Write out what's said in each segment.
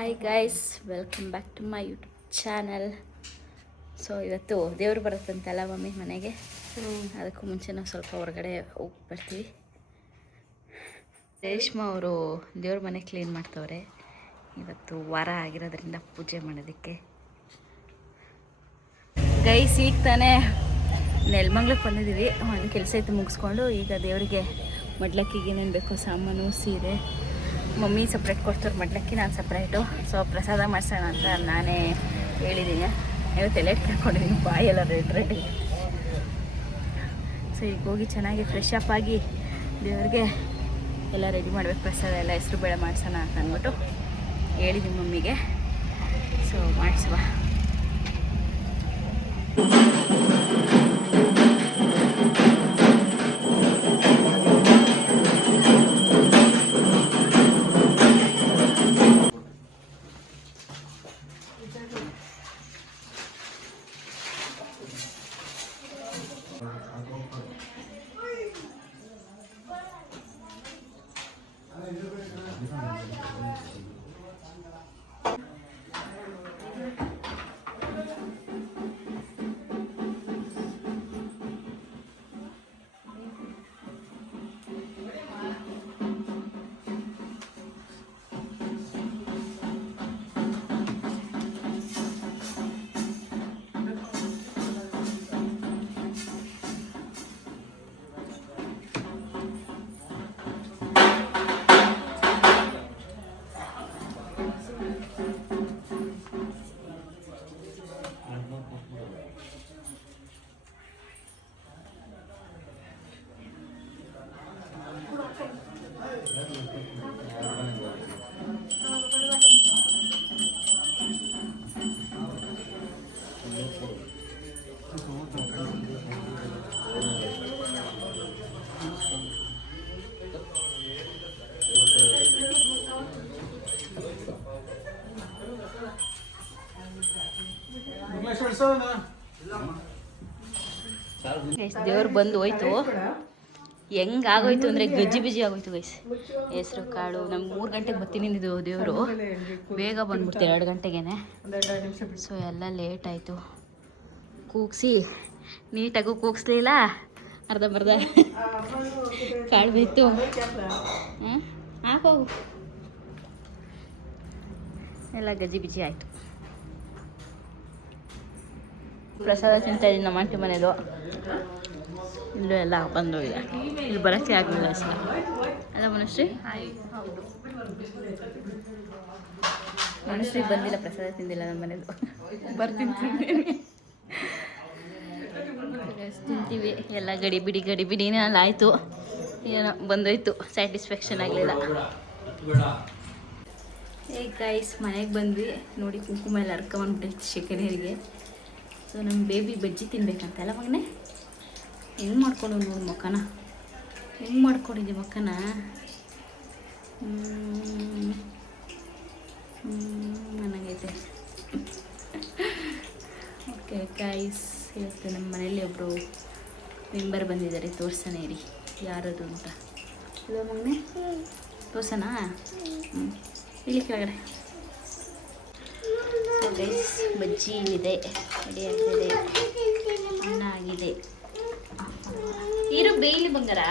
Hi guys, welcome back to my YouTube channel. So ಇವತ್ತು ದೇವ್ರು ಬರುತ್ತಂತಲ್ಲ mummy ಮನೆಗೆ, ಅದಕ್ಕೂ ಮುಂಚೆ ನಾವು ಸ್ವಲ್ಪ ಹೊರಗಡೆ ಹೋಗಿ ಬರ್ತೀವಿ. ರೇಷ್ಮಾ ಅವರು ದೇವ್ರ ಮನೆ ಕ್ಲೀನ್ ಮಾಡ್ತವ್ರೆ. ಇವತ್ತು ವಾರ ಆಗಿರೋದ್ರಿಂದ ಪೂಜೆ ಮಾಡೋದಕ್ಕೆ. ಗೈಸ್ ಈಗ ತಾನೇ ನೆಲಮಂಗ್ಲಕ್ಕೆ ಬಂದಿದ್ದೀವಿ. ಒಂದು ಕೆಲಸ ಇತ್ತು ಮುಗಿಸ್ಕೊಂಡು ಈಗ ದೇವರಿಗೆ ಮಡ್ಲಕ್ಕಿಗೆ ಏನೇನು ಬೇಕೋ ಸಾಮಾನು, ಸೀರೆ, ಮಮ್ಮಿ ಸಪ್ರೇಟ್ ಕೊಡ್ತಾರೆ ಮಡ್ಲಕ್ಕಿ, ನಾನು ಸಪ್ರೇಟು. ಸೊ ಪ್ರಸಾದ ಮಾಡಿಸೋಣ ಅಂತ ನಾನೇ ಹೇಳಿದ್ದೀನಿ. ಇವತ್ತು ಎಲೆ ಕೇಳ್ಕೊಂಡಿದ್ದೀನಿ, ಬಾಯೆಲ್ಲ ರೆಡಿ. ಸೊ ಈಗ ಹೋಗಿ ಚೆನ್ನಾಗಿ ಫ್ರೆಶ್ ಅಪ್ ಆಗಿ ದೇವ್ರಿಗೆ ಎಲ್ಲ ರೆಡಿ ಮಾಡಬೇಕು, ಪ್ರಸಾದ ಎಲ್ಲ ಹೆಸರು ಬೇಳೆ ಮಾಡಿಸೋಣ ಅಂತ ಅಂದ್ಬಿಟ್ಟು ಹೇಳಿದ್ದೀನಿ ಮಮ್ಮಿಗೆ. ಸೊ ಮಾಡಿಸುವ. ದೇವ್ರು ಬಂದು ಹೋಯ್ತು. ಹೆಂಗಾಗೋಯ್ತು ಅಂದರೆ ಗಜ್ಜಿ ಬಿಜಿ ಆಗೋಯ್ತು ಗೈಸ್. ಹೆಸ್ರು ಕಾಳು ನಮ್ಗೆ 3 ಗಂಟೆಗೆ ಬರ್ತೀನಿ ಇದು ದೇವರು, ಬೇಗ ಬಂದ್ಬಿಡ್ತೀವಿ 2 ಗಂಟೆಗೇನೆ. ಸೊ ಎಲ್ಲ ಲೇಟ್ ಆಯಿತು. ಕೂಗಿಸಿ ನೀಟಾಗೂ ಕೂಗಿಸ್ಲಿಲ್ಲ, ಅರ್ಧಂಬರ್ಧ ಕಾಳು ಬಿತ್ತು. ಹಾಕೋಗು, ಎಲ್ಲ ಗಜ್ಜಿ ಬಿಜಿ ಆಯಿತು. ಪ್ರಸಾದ ತಿಂತಾ ಇದ್ದೀನಿ ನಮ್ಮ ಆಂಟಿ ಮನೆಯದು. ಇಲ್ಲೂ ಎಲ್ಲ ಬಂದೋಗಿದೆ, ಇಲ್ಲಿ ಬರೋಕ್ಕೆ ಆಗಲಿಲ್ಲ ಅಷ್ಟೇ ಅಲ್ಲ ಮನುಷ್ರಿ. ಮನುಷ್ರಿಗೆ ಬಂದಿಲ್ಲ, ಪ್ರಸಾದ ತಿಂದಿಲ್ಲ ನಮ್ಮ ಮನೆಯದು. ಬರ್ತೀನಿ ತಿಂತೀವಿ ಎಲ್ಲ ಗಡಿ ಬಿಡಿನೇ ಅಲ್ಲ ಆಯಿತು. ಏನೋ ಬಂದೋಯ್ತು, ಸ್ಯಾಟಿಸ್ಫ್ಯಾಕ್ಷನ್ ಆಗಲಿಲ್ಲ. ಗೈಸ್ ಮನೆಗೆ ಬಂದ್ವಿ. ನೋಡಿ ಕುಂಕುಮ ಎಲ್ಲ ಹರ್ಕೊಂಬಂದ್ಬಿಟ್ಟೈತೆ ಶೆಕೆನೇರಿಗೆ. ಸೊ ನಮ್ಮ ಬೇಬಿ ಬಜ್ಜಿ ತಿನ್ಬೇಕಂತಲ್ಲ ಮಗನೇ. ಹೆಂಗೆ ಮಾಡ್ಕೊಂಡು ನೋಡಿ ಮಕ್ಕನ, ಹೆಂಗೆ ಮಾಡ್ಕೊಂಡಿದ್ದಿ ಮಕ್ಕನ. ನನಗೈತೆ. ಓಕೆ ಗೈಸ್, ಇವತ್ತು ನಮ್ಮ ಮನೇಲಿ ಒಬ್ಬರು ಮೆಂಬರ್ ಬಂದಿದ್ದಾರೆ, ತೋರ್ಸೋಣ ಇರಿ ಯಾರದು ಅಂತ. ಹಲೋ ಮಗನೇ, ತೋರ್ಸೋಣ. ಇಲ್ಲಿ ಕೆಳಗಡೆ ಗೈಸ್ ಬಜ್ಜಿ ಇದೆ, ರೆಡಿ ಆಗ್ತಿದೆ, ಅನ್ನ ಆಗಿದೆ. ಇರು ಬೇಯ್ಲಿ ಬಂಗಾರ.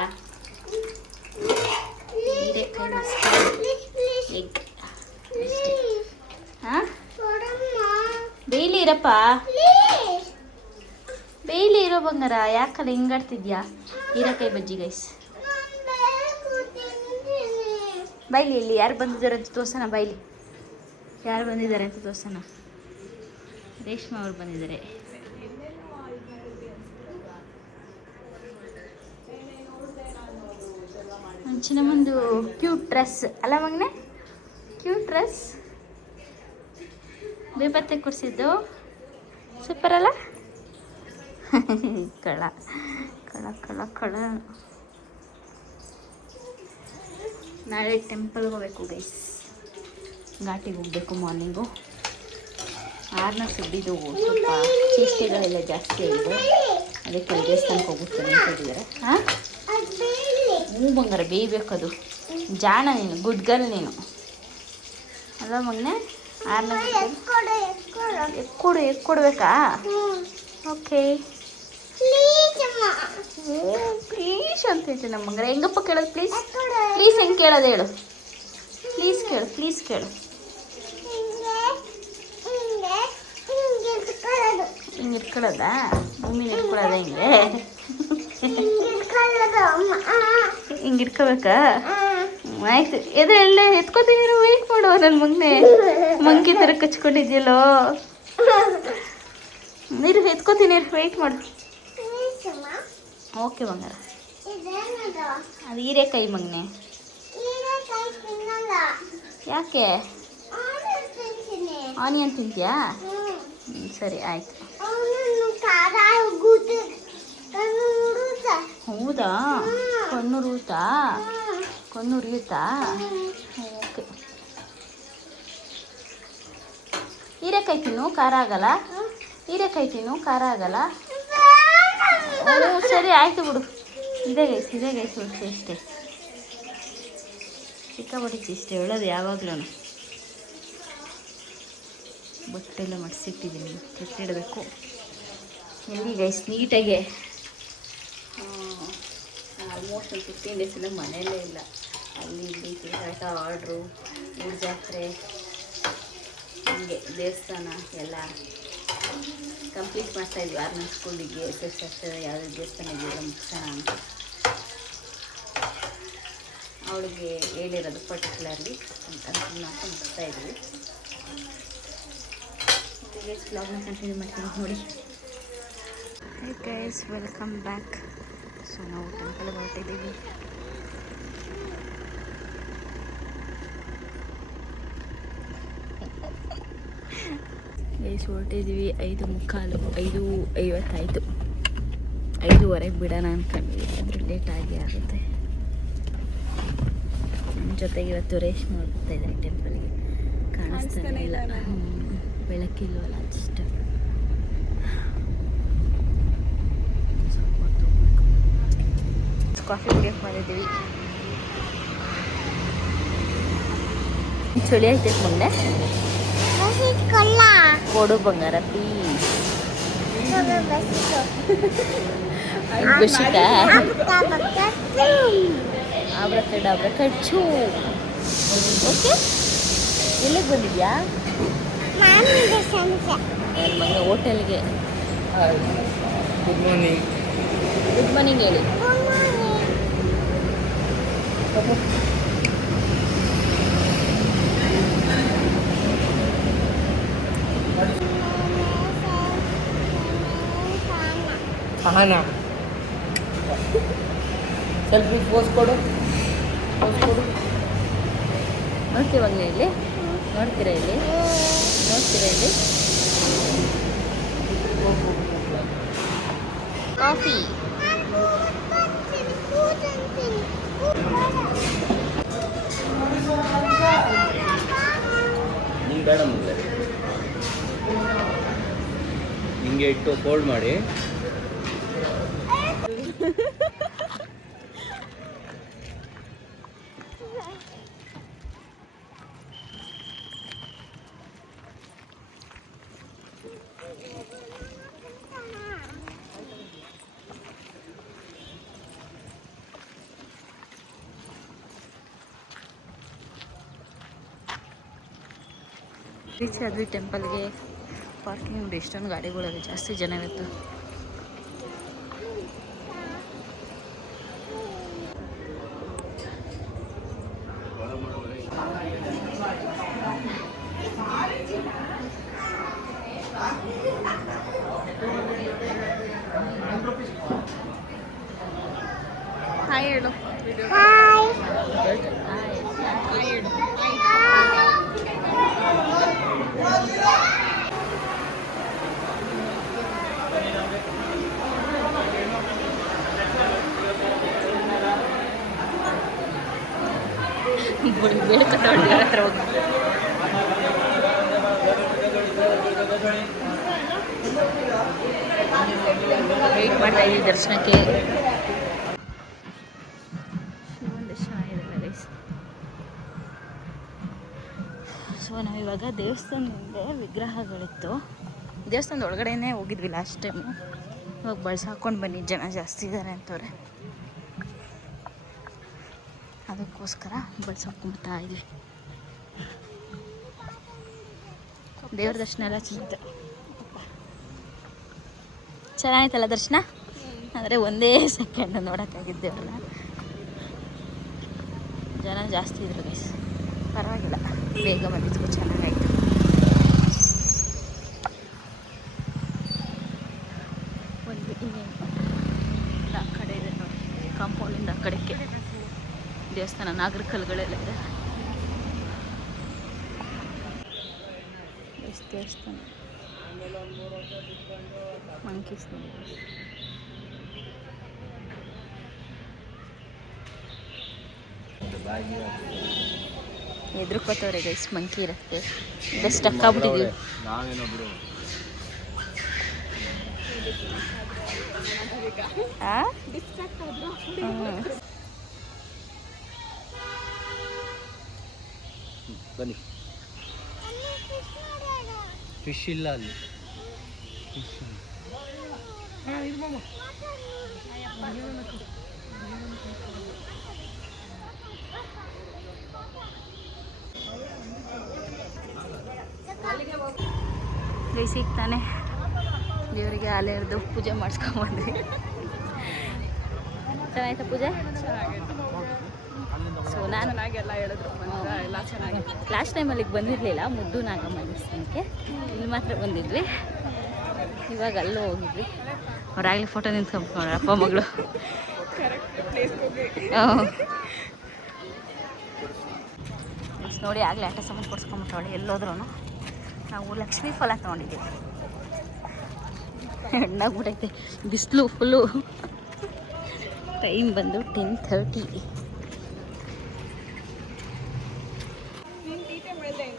ಹೀರೆಕಾಯಿ ಮಸಾಲೆ ಎಗ್ ಅಷ್ಟೇ. ಹಾಂ ಬೇಯ್ಲಿ ಇರಪ್ಪ, ಬೇಯ್ಲಿ ಇರೋ ಬಂಗಾರ. ಯಾಕಲ್ಲ ಹಿಂಗಾಡ್ತಿದ್ಯಾ? ಹೀರೆಕಾಯಿ ಬಜ್ಜಿ ಗೈಸ್. ಬೈಲಿ, ಇಲ್ಲಿ ಯಾರು ಬಂದಿದ್ದಾರೆ ಅಂತ ತೋರ್ಸೋಣ. ಬೈಲಿ ಯಾರು ಬಂದಿದ್ದಾರೆ ಅಂತ ತೋರ್ಸೋಣ. ರೇಷ್ಮಾ ಅವ್ರು ಬಂದಿದ್ದಾರೆ. ಚಿನ್ನಮ್ಮಂದು ಕ್ಯೂಟ್ ಡ್ರೆಸ್ ಅಲ್ಲ ಮಗನೆ, ಕ್ಯೂಟ್ ಡ್ರೆಸ್ ಬೇಬತ್ತೆ ಕೊಡಿಸಿದ್ದು ಸೂಪರ್ ಅಲ್ಲ. ಕಳ ಕಳ ಕಳ ಕಳ. ನಾಳೆ ಟೆಂಪಲ್ಗೆ ಹೋಗ್ಬೇಕು ಗೈಸ್, ಘಾಟಿಗೆ ಹೋಗಬೇಕು ಮಾರ್ನಿಂಗು. ಆರ್ನ ಸುದ್ದಿದ್ದು ಸ್ವಲ್ಪ ಚೇಷ್ಟೆಗಳೆಲ್ಲ ಜಾಸ್ತಿ ಆಗಿದೆ, ಅದಕ್ಕೆ ದೇವಸ್ಥಾನಕ್ಕೆ ಹೋಗುತ್ತೆ ಅಂತ ಹೇಳಿದ್ದಾರೆ. ಹಾಂ ಹ್ಞೂ ಬಂಗಾರ ಬೇಯಬೇಕದು. ಜಾಣ ನೀನು, ಗುಡ್ ಗರ್ಲ್ ನೀನು. ಅಲ್ವಾ ಮಗನೆ? 6 ಎಗ್ ಕೊಡ್ಬೇಕಾ? ಓಕೆ ಪ್ಲೀಸ್ ಅಂತ ಹೇಳ್ತೀನಿ ನಮ್ಮ ಮಗನ. ಹೆಂಗಪ್ಪ ಕೇಳೋದು? ಪ್ಲೀಸ್ ಪ್ಲೀಸ್ ಹೆಂಗೆ ಕೇಳೋದು ಹೇಳು? ಪ್ಲೀಸ್ ಕೇಳು. ಹಿಂಗೆ ಇಟ್ಕೊಳ್ಳೋದಾ? ಮಮ್ಮಿನ ಇಟ್ಕೊಳ್ಳೋದ ಹಿಂಗೆ? ಹಿಂಗೆ ಇಟ್ಕೋಬೇಕಾ? ಆಯ್ತು ಎಲ್ಲ ಎತ್ಕೋತೀನಿ, ವೆಯ್ಟ್ ಮಾಡುವ ನನ್ನ ಮಗನೆ. ಮಂಕಿ ಥರ ಕಚ್ಕೊಂಡಿದ್ಯಲ್ಲೋ. ನೀರು ಎತ್ಕೋತೀನಿ, ವೆಯ್ಟ್ ಮಾಡು. ಓಕೆ ಬಂಗಾರ. ಅದು ಹೀರೆಕಾಯಿ ಮಗನೆ. ಯಾಕೆ? ಆನಿಯನ್ ತಿಂತೀಯಾ? ಸರಿ ಆಯ್ತು. ಹೌದಾ? ಕಣ್ಣು ಉರಿಯುತ್ತಾ? ಓಕೆ. ಹೀರೆಕಾಯಿ ತಿನ್ನು, ಖಾರ ಆಗಲ್ಲ. ಸರಿ ಆಯ್ತು ಬಿಡು. ಇದೇ ಗೈಸ್ ಅಷ್ಟೇ. ಸಿಕ್ಕಾಪಟ್ಟೆ ಇಷ್ಟೇ ಹೇಳೋದು ಯಾವಾಗಲೂ. ಬಟ್ಟೆಲ್ಲ ಮಡಿಸಿಟ್ಟಿದ್ದೀನಿ, ಕೆತ್ತಿಡಬೇಕು. ಎಲ್ಲಿ ಗೈಸ್ ನೀಟಾಗೆ ಆಲ್ಮೋಸ್ಟ್ ಒಂದು 15 ಡೇಸಿಂದ ಮನೆಯಲ್ಲೇ ಇಲ್ಲ. ಅಲ್ಲಿ ಇಲ್ಲಿ ತಿರುಗಾಟ, ಆರ್ಡ್ರು, ಊರ ಜಾತ್ರೆ, ಹೀಗೆ ದೇವಸ್ಥಾನ ಎಲ್ಲ ಕಂಪ್ಲೀಟ್ ಮಾಡ್ತಾಯಿದ್ವಿ. 6ನೇ ಸ್ಕೂಲಿಗೆ ಎಷ್ಟೆಷ್ಟು ಯಾವುದೇ ದೇವಸ್ಥಾನ ಇದೆಯಲ್ಲ ಮುಗಿಸೋಣ ಅಂತ ಅವಳಿಗೆ ಹೇಳಿರೋದು ಪರ್ಟಿಕ್ಯುಲರ್ಲಿ ಅಂತ ಮಾಡ್ಕೊಂಡು ಮುಗಿಸ್ತಾಯಿದ್ವಿ. ಬ್ಲಾಗ್ನ ಕಂಟಿನ್ಯೂ ಮಾಡ್ತೀನಿ ನೋಡಿ. Hey guys, welcome back. So ನಾವು ಟೆಂಪಲ್ಗೆ ಹೊರಟಿದ್ದೀವಿ. ಗೈಸ್ ಹೊರಟಿದ್ದೀವಿ. 5:45, 5:50 ಆಯಿತು. 5:15 ಬಿಡೋಣ ಅಂದ್ಕೊಂಡ್ವಿ, ಆದರೆ ಲೇಟ್ ಆಗುತ್ತೆ. ನಮ್ಮ ಜೊತೆಗೆ ಇವತ್ತು ರೇಷ್ಮೆ ಹೋಗ್ತಾ ಇದ್ದಾರೆ ಟೆಂಪಲ್ಗೆ. ಕಾಣಿಸ್ತಾನೆ ಇಲ್ಲ, ಬೆಳಕಿಲ್ವಲ್ಲ ಅಷ್ಟೇ. ಕಾಫಿ ಕುಡಿಯೋಕೆ ಮಾಡಿದ್ದೀವಿ. ಚಳಿ ಆಯ್ತೈತೆ ಮೊನ್ನೆ. ಕೊಡು ಬಂಗಾರ ಪ್ಲೀಸ್. ಖುಷಿತಾ? ಆಬ್ರಕಡ್ಚು. ಓಕೆ, ಎಲ್ಲಿಗೆ ಬಂದಿದ್ಯಾ? ಮಗ ಹೋಟೆಲ್ಗೆ. ಗುಡ್ ಮಾರ್ನಿಂಗ್ ಹೇಳಿ. ಸೆಲ್ಫಿ ಪೋಸ್ ಕೊಡು. ನೋಡ್ತೀವಂಗ ಇಲ್ಲಿ, ನೋಡ್ತೀರಾ ಇಲ್ಲಿ ಕಾಫಿ. ನಿಂಗೆ ಬೇಡ ಮುಂದೆ ಹಿಂಗೆ ಇಟ್ಟು ಫೋಲ್ಡ್ ಮಾಡಿ. ರೀಚ್ ಆದ್ವಿ ಟೆಂಪಲ್ಗೆ. ಪಾರ್ಕಿಂಗ್ ನೋಡಿ ಎಷ್ಟೊಂದು ಗಾಡಿಗಳಿವೆ, ಜಾಸ್ತಿ ಜನ ಇವತ್ತು. ಹಾಯ್ ಹೇಳು. ಹತ್ರ ಹೋಗಿ ವೆಯ್ಟ್ ಮಾಡ್ತಾ ಇದ್ದೀವಿ ದರ್ಶನಕ್ಕೆ. ಶಿವನ ದರ್ಶನ ಆಗಿದೆ ಗೈಸ್. ಸೊ ಇವಾಗ ದೇವಸ್ಥಾನದಿಂದ ವಿಗ್ರಹಗಳಿತ್ತು. ದೇವಸ್ಥಾನದ ಒಳಗಡೆನೇ ಹೋಗಿದ್ವಿ ಲಾಸ್ಟ್ ಟೈಮು. ಇವಾಗ ಬಳಸಾಕೊಂಡು ಬನ್ನಿ, ಜನ ಜಾಸ್ತಿ ಇದ್ದಾರೆ ಅಂತವ್ರೆ, ಅದಕ್ಕೋಸ್ಕರ ಬಳಸಾಕೊಂಡ್ಬಿಡ್ತಾ ಇದ್ವಿ. ದೇವ್ರ ದರ್ಶನ ಎಲ್ಲ ಚೆನ್ನಾಗಿತ್ತಲ್ಲ ದರ್ಶನ. ಅಂದರೆ ಒಂದೇ ಸೆಕೆಂಡ್ ನೋಡೋಕ್ಕಾಗಿದ್ದು ದೇವ್ರನ್ನ. ಜನ ಜಾಸ್ತಿ ಇದ್ರು ಗೈಸ್, ಪರವಾಗಿಲ್ಲ, ಬೇಗ ಬಂದಿದ್ದು, ಚೆನ್ನಾಗಾಯಿತು. ಒಂದು ಇನ್ನೇನು ಆ ಕಡೆ ಇದೆ ನೋಡಿ, ಕಾಂಪೌಂಡಿಂದ ಆ ಕಡೆಗೆ ದೇವಸ್ಥಾನ, ನಾಗರಕಲ್ಲುಗಳೆಲ್ಲ ಇದೆ. ದೇವಸ್ಥಾನ ಮಂಕೀಸ್ ಎದುರುಕೋತವ್ರೆ ಗೈಸ್, ಮಂಕಿ ಇರುತ್ತೆ. ಬೆಸ್ಟ್ ಅಕ್ಕಾಗ್ಬಿಟ್ಟಿದ್ವಿ ನಾವೇನೊಬ್ರು ಬನ್ನಿ. ಫಿಶ್ ಇಲ್ಲ ಅಲ್ಲಿ. ಸಿಗ್ತಾನೆ ದೇವರಿಗೆ ಹಾಲು ಎರೆದು ಪೂಜೆ ಮಾಡಿಸ್ಕೊಂಡ್ಬಂದ್ವಿ. ಚೆನ್ನಾಯ್ತಾ ಪೂಜೆ? ಸೊ ನಾನು ಎಲ್ಲ ಹೇಳಿದ್ರು, ಎಲ್ಲ ಚೆನ್ನಾಗಿತ್ತು. ಲಾಸ್ಟ್ ಟೈಮ್ ಅಲ್ಲಿಗೆ ಬಂದಿರಲಿಲ್ಲ, ಮುದ್ದು ನಾಗಮ್ಮ ದೇವಸ್ಥಾನಕ್ಕೆ. ಇಲ್ಲಿ ಮಾತ್ರ ಬಂದಿದ್ವಿ. ಇವಾಗ ಅಲ್ಲೂ ಹೋಗಿದ್ವಿ. ಅವರಾಗಲಿ ಫೋಟೋ ನಿಂತ್ಕೊಂಡ್ರೆ ಅಪ್ಪ ಮಗಳು. ನೋಡಿ ಆಗಲೇ ಆಟ ಸಾಮಾನು ಕೊಡ್ಸ್ಕೊಂಬಿಟ್ಟವಳೆ. ಎಲ್ಲೋದ್ರೂ ನಾವು ಲಕ್ಷ್ಮೀ ಫಲ ತೊಗೊಂಡಿದ್ದೀವಿ. ಹೆಣ್ಣಾಗ್ಬಿಟ್ಟೈತೆ, ಬಿಸಿಲು ಫುಲ್ಲು. ಟೈಮ್ ಬಂದು 10:30.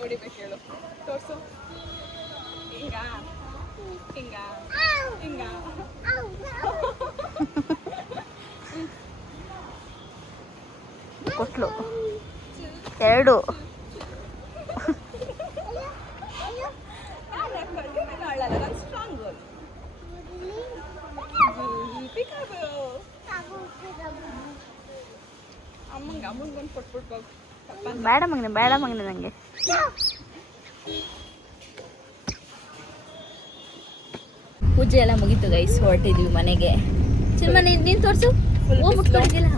ಹೊಡಿಬೇಕು ಹೇಳು, ತೋರ್ಸು. ಹಿಂಗ ಹಿಂಗ ಹಿಂಗ ಕೊಟ್ಲು 2. ಅಮ್ಮಂಗೊಂದು ಕೊಟ್ಬಿಟ್ಟು ಬೇಡ ಮಗನೆ ನನಗೆ. ಪೂಜೆ ಎಲ್ಲ ಮುಗೀತು ಗೈಸ್, ಹೊರಟಿದ್ವಿ ಮನೆಗೆ. ಚಿನ್ಮನೆ ನೀನು ತೋರಿಸು. ಹೋಗ್ಬಿಟ್ಕೊಂಡಿದ್ದಿಲ್ಲ.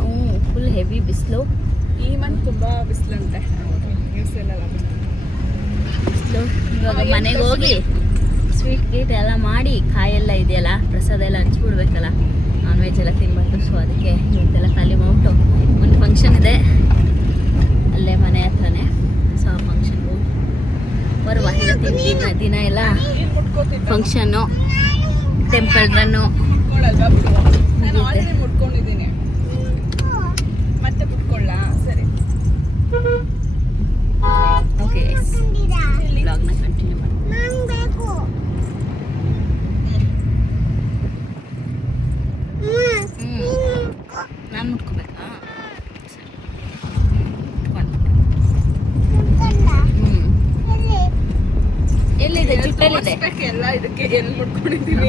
ಫುಲ್ ಹೆವಿ ಬಿಸಿಲು. ಈ ಮಂತ್ ತುಂಬ ಬಿಸಿಲಂತೆ, ನ್ಯೂಸಲ್ಲೆಲ್ಲ ಬಿಸಿಲು. ಇವಾಗ ಮನೆಗೆ ಹೋಗಿ ಸ್ವೀಟ್ ಗೀಟ್ ಎಲ್ಲ ಮಾಡಿ, ಕಾಯೆಲ್ಲ ಇದೆಯಲ್ಲ, ಪ್ರಸಾದ ಎಲ್ಲ ಹಂಚ್ಬಿಡ್ಬೇಕಲ್ಲ, ನಾನ್ ವೆಜ್ ಎಲ್ಲ ತಿನ್ಬಾರ್ದು. ಸೊ ಅದಕ್ಕೆ ಇವತ್ತೆಲ್ಲ ಖಾಲಿ ಮಾಡ್ಬಿಟ್ಟು ಒಂದು ಫಂಕ್ಷನ್ ಇದೆ ಅಲ್ಲೇ ಮನೆ ಹತ್ರನೇ. ಸೊ ಆ ಫಂಕ್ಷನ್ಗೆ ಹೋಗಿ ಬರುವ. ಇವತ್ತಿನ ದಿನ ಎಲ್ಲ ಫಂಕ್ಷನ್ನು, ಟೆಂಪಲ್ ರನ್ನು. ನಾನು ಆಲ್ರೆಡಿ ಮುಟ್ಕೊಂಡಿದ್ದೀನಿ, ಮತ್ತೆ ಮುಟ್ಕೊಳ್ಳ? ಸರಿ, ಓಕೆ, ಬ್ಲಾಗ್ನ ಕಂಟಿನ್ಯೂ ಮಾಡಿ. ನಾನು ಮುಟ್ಕೋಬೇಕಾ? ಎಲ್ಲಿದೆ? ಜುಟ್ಟಲ್ಲಿದೆ. ಎಲ್ಲ ಇದಕ್ಕೆ ಎಲ್ಲಿ ಮುಟ್ಕೊಂಡಿದ್ದೀವಿ?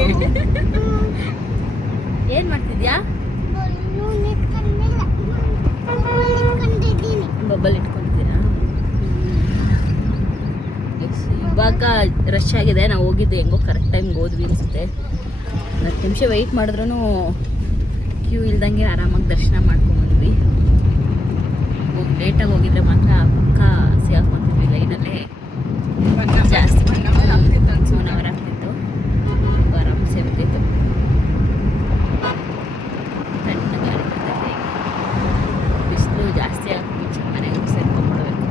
ಏನ್ ಮಾಡ್ತಿದ್ಯಾ? ಬಬ್ಬಲ್ ಇಟ್ಕೊಂಡಿದ್ದೀರಾ? ಇವಾಗ ರಶ್ ಆಗಿದೆ. ನಾವು ಹೋಗಿದ್ದು ಹೆಂಗೋ ಕರೆಕ್ಟ್ ಟೈಮ್ಗೆ ಹೋದ್ವಿ ಅನಿಸುತ್ತೆ. 10 ನಿಮಿಷ ವೆಯ್ಟ್ ಮಾಡಿದ್ರೂ ಕ್ಯೂ ಇಲ್ದಂಗೆ ಆರಾಮಾಗಿ ದರ್ಶನ ಮಾಡ್ಕೊಂಡ್ಬಂದ್ವಿ. ಲೇಟಾಗಿ ಹೋಗಿದ್ರೆ ಮಾತ್ರ ಪಕ್ಕ ಸಿಗಾಕೊಂತಿದ್ವಿ ಲೈನಲ್ಲೇ. ಜಾಸ್ತಿ 1 ಅವರ್ ಆಗ್ತಿತ್ತು. ಆರಾಮ ಸೇರ್ತಿತ್ತು. ಬಿಸಿಲು ಜಾಸ್ತಿ ಆಗಿ ಮನೆಗೆ ಸೇರ್ಕೊಂಡ್ಬಿಡ್ಬೇಕು.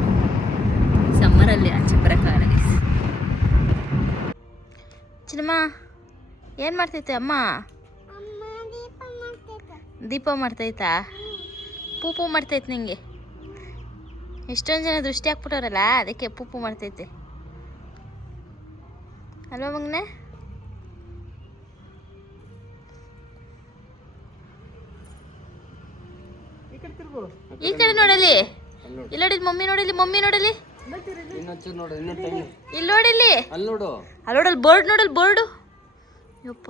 ಸಮ್ಮರಲ್ಲಿ ಆಚೆ ಪ್ರಕಾರ. ಚಿನ್ನಮ್ಮ ಏನು ಮಾಡ್ತೈತೆ ಅಮ್ಮ? ದೀಪ ಮಾಡ್ತೈತಾ? ಪೂಪು ಮಾಡ್ತೈತೆ ನಿಂಗೆ. ಎಷ್ಟೊಂದು ಜನ ದೃಷ್ಟಿ ಹಾಕ್ಬಿಟ್ಟವ್ರಲ್ಲ, ಅದಕ್ಕೆ ಪೂಪು ಮಾಡ್ತೈತೆ ಅಲ್ವಾ ಮಗನೆ? ಈ ಕಡೆ ನೋಡಲಿ. ಇಲ್ಲ ನೋಡಿದ್ ಮಮ್ಮಿ ನೋಡಲಿ. ಇನ್ನೊಂಚೂರು ನೋಡು ಇನ್ನೊಂದು ಟೈಮ್ ಇಲ್ಲಿ ನೋಡಿ ಇಲ್ಲಿ ಅಲ್ಲಿ ನೋಡು ಅಲ್ಲೋಡಲ್ಲಿ ಬೋರ್ಡ್ ನೋಡಲ್ಲಿ ಬೋರ್ಡು ಯಪ್ಪ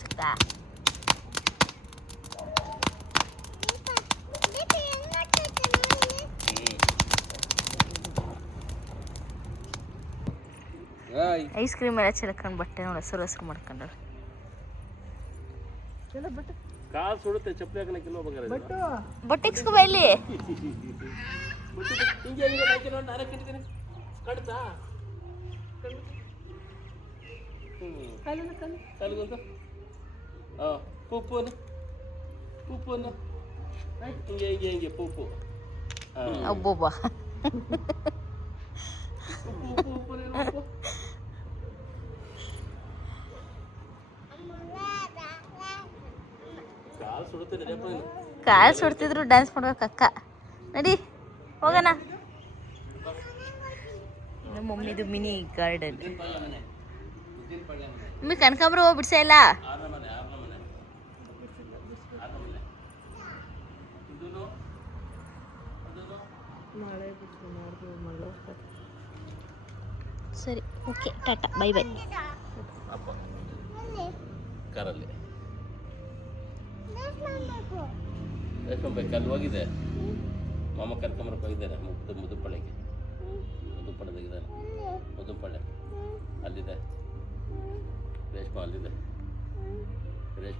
ಸಿಕ್ತಾ ಏಯ್ ಐಸ್ ಕ್ರೀಮ್ ಎಲ್ಲ ಚೆಲ್ಕೊಂಡು ಬಟ್ಟೆ ನೋಡಿ ಹಸಿರು ಮಾಡ್ಕೊಂಡ್ರು ಕಾಲು ಸುಡುತ್ತೆ ಚಪ್ಪಲಿ ಹಾಕಲಿಕ್ಕೆ ಇನ್ನೂ ಬಂಗಾರ ಬಟ್ಟೆ ಇಕ್ಸ್ಕೊ ಬಾ ಇಲ್ಲಿ ಹಿಂಗೆ ಹಿಂಗೆ ಹಾಕಿ ನೋಡಿ ನಾನೇ ಕಟ್ಟಿದ್ದೀನಿ ಕಡ್ತಾ ಕಲ್ಗೊಂದು ಹಾಂ ಪೂಪುನ ಪೂಪುನ ಹಿಂಗೆ ಹಿಂಗೆ ಹಿಂಗೆ ಪೂಪು ಹಾಂ ಒಬ್ಬೊಬ್ಬ ಕಾಲು ಸುಡುತ್ತೆ ನಡಿಯಪ್ಪ ನೀನು ಕಾಲು ಸುಡ್ತಿದ್ರು ಡ್ಯಾನ್ಸ್ ಮಾಡ್ಬೇಕು ಅಕ್ಕ ನಡಿ ಹೋಗೋಣ ನಮ್ಮ ಮಮ್ಮಿದು ಮಿನಿ ಗಾರ್ಡನ್ ಮಮ್ಮಿ ಕನಕಾಂಬ್ರ ಹೋಗಿ ಬಿಡ್ಸ ಇಲ್ಲ ಸರಿ ಓಕೆ ಟಾಟಾ ಬೈ ಬೈ ಅಪ್ಪ ಕಾರಲ್ಲಿ ಬೇಕು ಅಲ್ಲಿ ಹೋಗಿದೆ ಮಾಮ ಕರ್ಕೊಂಬರಕ್ಕೆ ಹೋಗಿದ್ದಾರೆ ಮುದುಪಳ್ಳಿಗೆ ಮುದುಪಳ್ಳಿದಾಗಿದ್ದಾನೆ ಮುದುಪಳ್ಳಿ ಅಲ್ಲಿದೆ ರೇಷ್ಮೆ ಅಲ್ಲಿದೆ ರೇಷ್ಮೆ